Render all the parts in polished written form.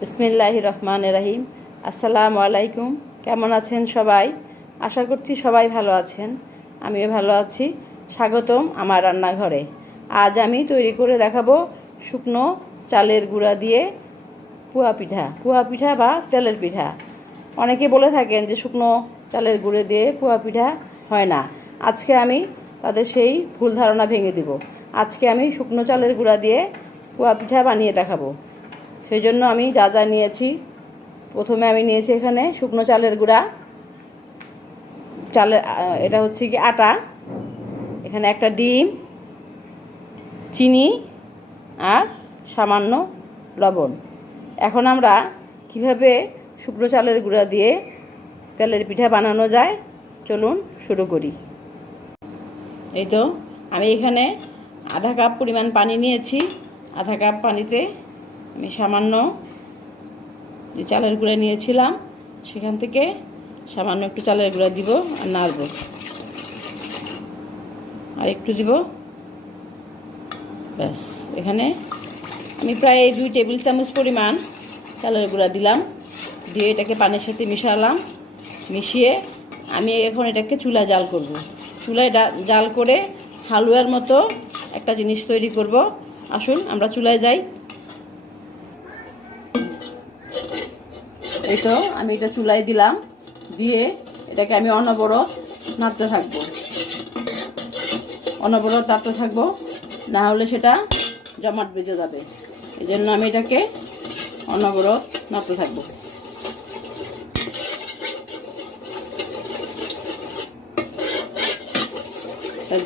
বিসমিল্লাহির রহমানির রহিম। আসসালামু আলাইকুম। কেমন আছেন সবাই? আশা করছি সবাই ভালো আছেন, আমিও ভালো আছি। স্বাগতম আমার রান্নাঘরে। আজ আমি তৈরি করে দেখাবো শুকনো চালের গুঁড়া দিয়ে পুয়া পিঠা বা তেলের পিঠা। অনেকে বলে থাকেন যে শুকনো চালের গুঁড়ো দিয়ে পুয়া পিঠা হয় না। আজকে আমি তাদের সেই ভুল ধারণা ভেঙে দিব। আজকে আমি শুকনো চালের গুঁড়া দিয়ে পুয়া পিঠা বানিয়ে দেখাবো। সেই জন্য আমি যা যা নিয়েছি, প্রথমে আমি নিয়েছি এখানে শুকনো চালের গুঁড়া, এটা হচ্ছে কি আটা, এখানে একটা ডিম, চিনি আর সামান্য লবণ। এখন আমরা কিভাবে শুকনো চালের গুঁড়া দিয়ে তেলের পিঠা বানানো যায় চলুন শুরু করি। এই তো আমি এখানে আধা কাপ পরিমাণ পানি নিয়েছি। আধা কাপ পানিতে আমি সামান্য যে চালের গুঁড়া নিয়েছিলাম সেখান থেকে সামান্য একটু চালের গুঁড়া দিব আর নাড়ব, আর একটু দিব, ব্যাস। এখানে আমি প্রায় 2 টেবিল চামচ পরিমাণ চালের গুঁড়া দিলাম, দিয়ে এটাকে পানির সাথে মিশালাম। মিশিয়ে আমি এখন এটাকে চুলায় জাল করব। চুলায় জাল করে হালুয়ার মতো একটা জিনিস তৈরি করব। আসুন আমরা চুলায় যাই। এই তো আমি এটা চুলায় দিলাম, দিয়ে এটাকে আমি অনবরত নাড়তে থাকবো, না হলে সেটা জমাট বেজে যাবে। এই জন্য আমি এটাকে অনবরত নাড়তে থাকবো।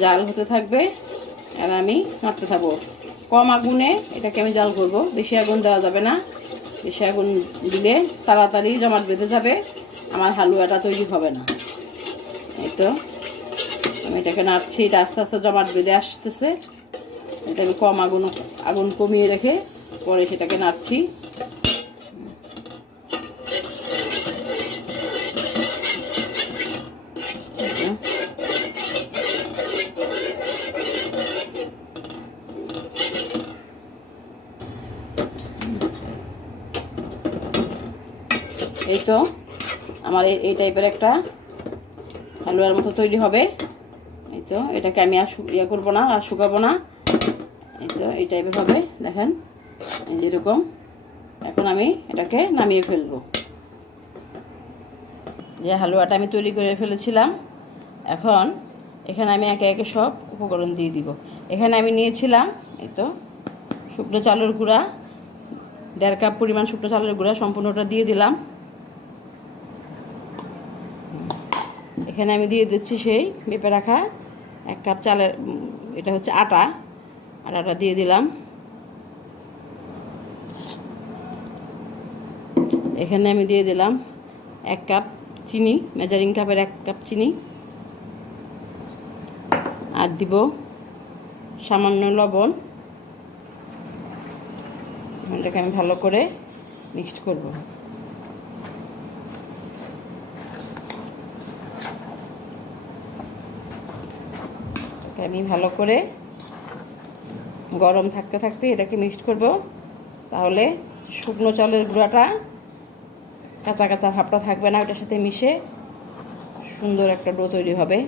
জাল হতে থাকবে আর আমি নাড়তে থাকবো। কম আগুনে এটাকে আমি জাল করব, বেশি আগুন দেওয়া যাবে না। বেশি আগুন দিলে তাড়াতাড়ি জমাট বেঁধে যাবে, আমার হালুয়াটা তৈরি হবে না। এই তো আমি এটাকে নাড়ছি, এটা আস্তে আস্তে জমাট বেঁধে আসতেছে। এটা আমি কম আগুন কমিয়ে রেখে পরে সেটাকে নাড়ছি। এই তো আমার এই টাইপের একটা হালুয়ার মতো তৈরি হবে। এই তো এটাকে আমি আর করবো না, আর শুকাবো না। এই তো এই টাইপের হবে, দেখেন এই যেরকম। এখন আমি এটাকে নামিয়ে ফেলবো। যে হালুয়াটা আমি তৈরি করে ফেলেছিলাম, এখন এখানে আমি একে একে সব উপকরণ দিয়ে দিব। এখানে আমি নিয়েছিলাম এই তো শুকনো চালের গুঁড়া, 1.5 কাপ পরিমাণ শুকনো চালের গুঁড়া সম্পূর্ণটা দিয়ে দিলাম। এখানে আমি দিয়ে দিচ্ছি সেই মেপে রাখা 1 কাপ চালের, এটা হচ্ছে আটাটা দিয়ে দিলাম। এখানে আমি দিয়ে দিলাম 1 কাপ চিনি, মেজারিং কাপের 1 কাপ চিনি, আর দিব সামান্য লবণ। এটাকে আমি ভালো করে মিক্সড করব। আমি ভালো করে গরম থাকতে থাকতে এটাকে মিক্সড করব, তাহলে শুকনো চালের গুঁড়াটা কাঁচা কাঁচা ভাবটা থাকবে না, ওটার সাথে মিশে সুন্দর একটা ডো তৈরি হবে।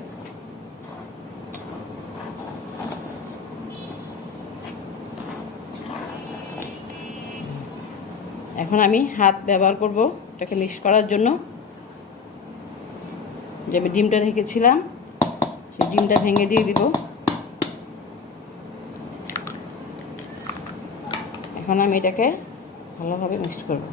এখন আমি হাত ব্যবহার করব এটাকে মিক্স করার জন্য। যে আমি ডিমটা রেখেছিলাম সেই ডিমটা ভেঙে দিয়ে দিব। এখন আমি এটাকে ভালোভাবে মিক্সড করব।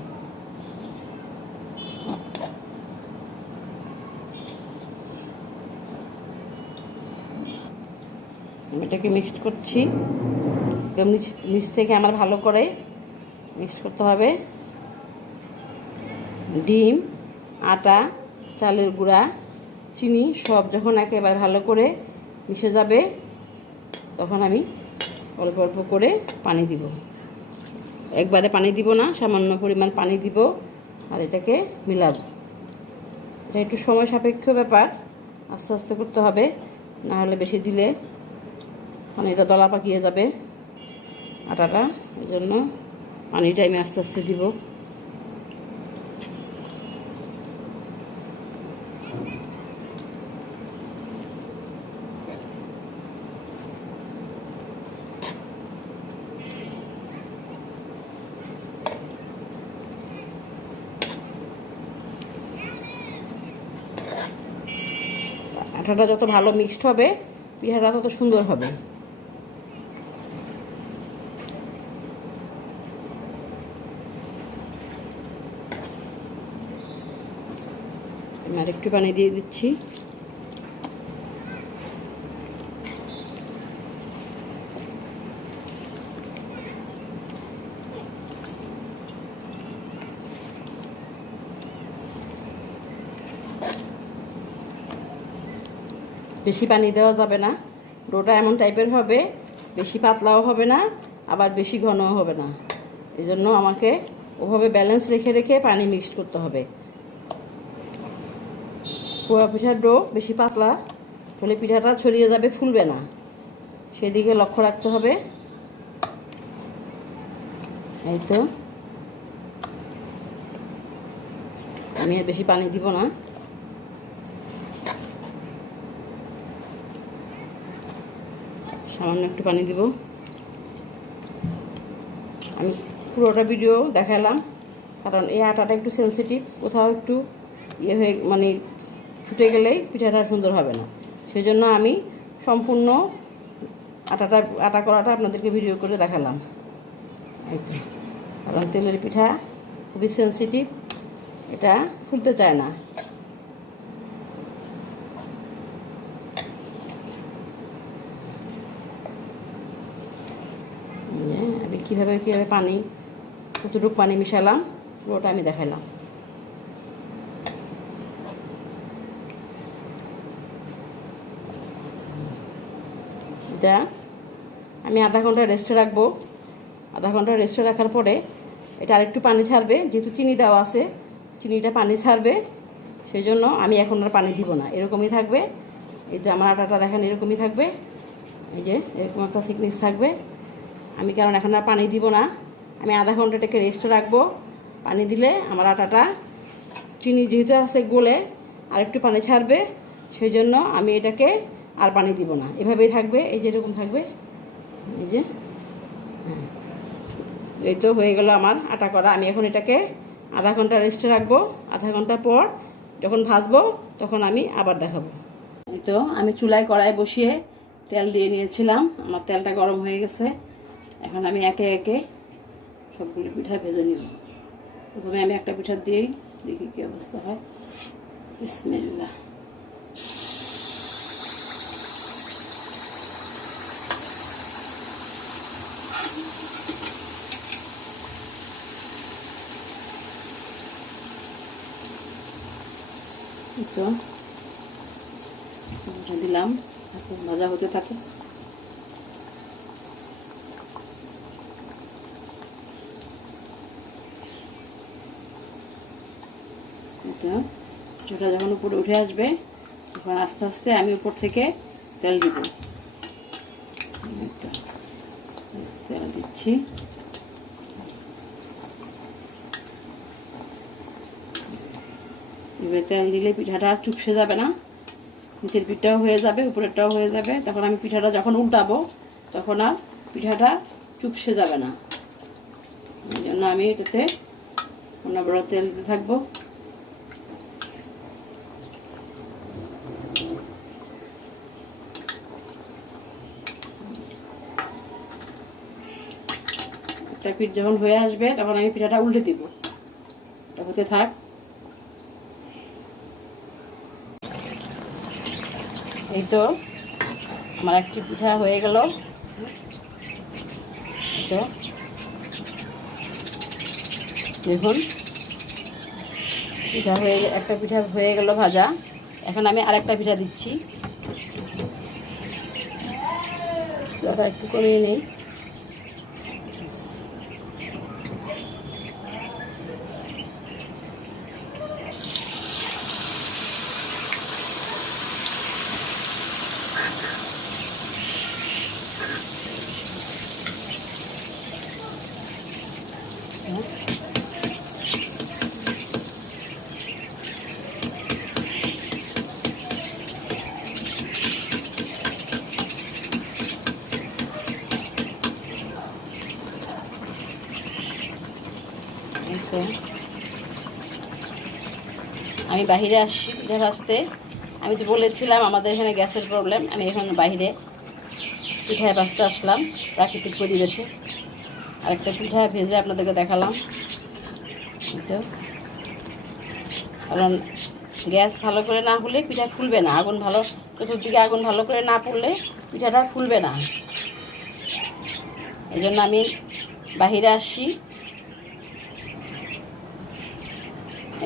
আমি এটাকে মিক্সড করছি, একদম নিচ থেকে আমার ভালো করে মিক্সড করতে হবে। ডিম, আটা, চালের গুঁড়া, চিনি সব যখন একেবারে ভালো করে মিশে যাবে, তখন আমি অল্প অল্প করে পানি দিব। একবারে পানি দিব না, সামান্য পরিমাণ পানি দিব, আর এটাকে মিলাব। এটা একটু সময় সাপেক্ষ ব্যাপার, আস্তে আস্তে করতে হবে, না হলে বেশি দিলে মানে এটা দলা পাকিয়ে যাবে আটাটা। এই জন্য পানিটা আমি আস্তে আস্তে দিব। মশলাটা যত ভালো মিক্সড হবে পিঠাটা তত সুন্দর হবে। আমি আর একটু পানি দিয়ে দিচ্ছি। বেশি পানি দেওয়া যাবে না, ডোটা এমন টাইপের হবে, বেশি পাতলাও হবে না আবার বেশি ঘনও হবে না। এই জন্য আমাকে ওভাবে ব্যালেন্স রেখে রেখে পানি মিক্সড করতে হবে। পোয়া পিঠার ডো বেশি পাতলা হলে পিঠাটা ছড়িয়ে যাবে, ফুলবে না, সেদিকে লক্ষ্য রাখতে হবে। এই তো আমি আর বেশি পানি দিব না, সামান্য একটু পানি দিব। আমি পুরোটা ভিডিও দেখালাম কারণ এই আটাটা একটু সেনসিটিভ, কোথাও একটু ইয়ে হয়ে মানে ছুটে গেলেই পিঠাটা সুন্দর হবে না, সেই জন্য আমি সম্পূর্ণ আটা করাটা আপনাদেরকে ভিডিও করে দেখালাম। এই তো, কারণ তেলের পিঠা খুবই সেনসিটিভ, এটা ফুলতে চায় না। আমি কীভাবে পানি কতটুকু পানি মিশালাম পুরোটা আমি দেখালাম। এটা আমি আধা ঘন্টা রেস্টে রাখবো। আধা ঘন্টা রেস্টে রাখার পরে এটা আরেকটু পানি ছাড়বে, যেহেতু চিনি দেওয়া আছে চিনিটা পানি ছাড়বে, সেই জন্য আমি এখন আর পানি দিব না, এরকমই থাকবে। এই যে আমার আটাটা দেখেন এরকমই থাকবে, এই যে এরকম একটা থিকনেস থাকবে। আমি কারণ এখন আর পানি দিব না, আমি আধা ঘন্টাটাকে রেস্টে রাখবো। পানি দিলে আমার আটাটা চিনি যেহেতু আছে গলে আরেকটু পানি ছাড়বে, সেই জন্য আমি এটাকে আর পানি দিব না, এভাবেই থাকবে। এই যে এরকম থাকবে, এই যে হ্যাঁ, এই তো হয়ে গেল আমার আটা করা। আমি এখন এটাকে আধা ঘন্টা রেস্টে রাখবো। আধা ঘন্টা পর যখন ভাজবো তখন আমি আবার দেখাবো। এই তো আমি চুলায় কড়াই বসিয়ে তেল দিয়ে নিয়েছিলাম, আমার তেলটা গরম হয়ে গেছে। এখন আমি একে একে সবগুলো পিঠা ভেজে নিব। প্রথমে আমি একটা পিঠা দিয়েই দেখি কী অবস্থা হয়। বিসমিল্লাহ। তো দিলাম, ভাজা হতে থাকে। এটা পিঠাটা যখন উপরে উঠে আসবে তখন আস্তে আস্তে আমি উপর থেকে তেল দিব। তেল দিচ্ছি। এবার তেল দিলে পিঠাটা আর চুপসে যাবে না, নিচের পিঠটাও হয়ে যাবে উপরেরটাও হয়ে যাবে। তখন আমি পিঠাটা যখন উল্টাবো তখন আর পিঠাটা চুপসে যাবে না, এই জন্য আমি এটাতে অনবরত তেল দিতে থাকবো। একটা পিঠ যখন হয়ে আসবে তখন আমি পিঠাটা উল্টে দিব, এটা হতে থাক। এই তো আমার একটি পিঠা হয়ে গেল। তো দেখুন পিঠা হয়ে একটা পিঠা হয়ে গেল ভাজা। এখন আমি আরেকটা পিঠা দিচ্ছি, একটু কমিয়ে নেই। আমি বাহিরে আসছি পিঠা ভাজতে, আমি তো বলেছিলাম আমাদের এখানে গ্যাসের প্রবলেম। আমি এখন বাইরে পিঠায় ভাজতে আসলাম প্রাকৃতিক পরিবেশে। আরেকটা পিঠা ভেজে আপনাদেরকে দেখালাম। তো কারণ গ্যাস ভালো করে না হলে পিঠা ফুলবে না, আগুন ভালো চতুর্দিকে আগুন ভালো করে না পড়লে পিঠাটা ফুলবে না। এই জন্য আমি বাহিরে আসছি।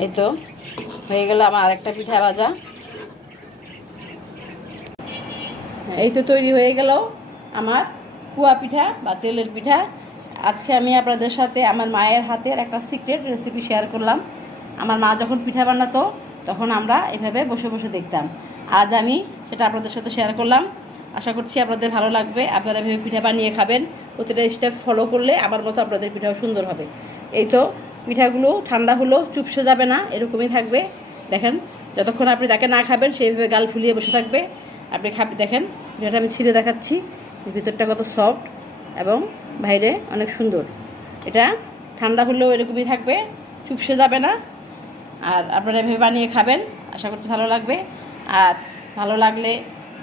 এই তো হয়ে গেল আমার আরেকটা পিঠা ভাজা। এই তো তৈরি হয়ে গেল আমার পুয়া পিঠা বা তেলের পিঠা। আজকে আমি আপনাদের সাথে আমার মায়ের হাতের একটা সিক্রেট রেসিপি শেয়ার করলাম। আমার মা যখন পিঠা বানাতো তখন আমরা এভাবে বসে বসে দেখতাম। আজ আমি সেটা আপনাদের সাথে শেয়ার করলাম। আশা করছি আপনাদের ভালো লাগবে। আপনারা এভাবে পিঠা বানিয়ে খাবেন। প্রতিটা স্টেপ ফলো করলে আমার মতো আপনাদের পিঠাও সুন্দর হবে। এই তো পিঠাগুলো ঠান্ডা হলেও চুপসে যাবে না, এরকমই থাকবে। দেখেন, যতক্ষণ আপনি তাকে না খাবেন সেইভাবে গাল ফুলিয়ে বসে থাকবে। আপনি দেখেন পিঠাটা আমি ছিঁড়ে দেখাচ্ছি, ভিতরটা কত সফট এবং বাইরে অনেক সুন্দর। এটা ঠান্ডা হলেও এরকমই থাকবে, চুপসে যাবে না। আর আপনারা এভাবে বানিয়ে খাবেন, আশা করছি ভালো লাগবে। আর ভালো লাগলে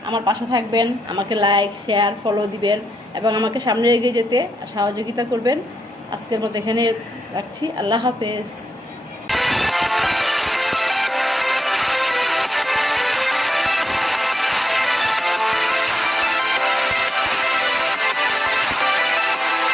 আমার পাশে থাকবেন, আমাকে লাইক শেয়ার ফলো দিবেন এবং আমাকে সামনে এগিয়ে যেতে সহযোগিতা করবেন। আজকের মতো এখানে রাখছি। আল্লাহ হাফেজ।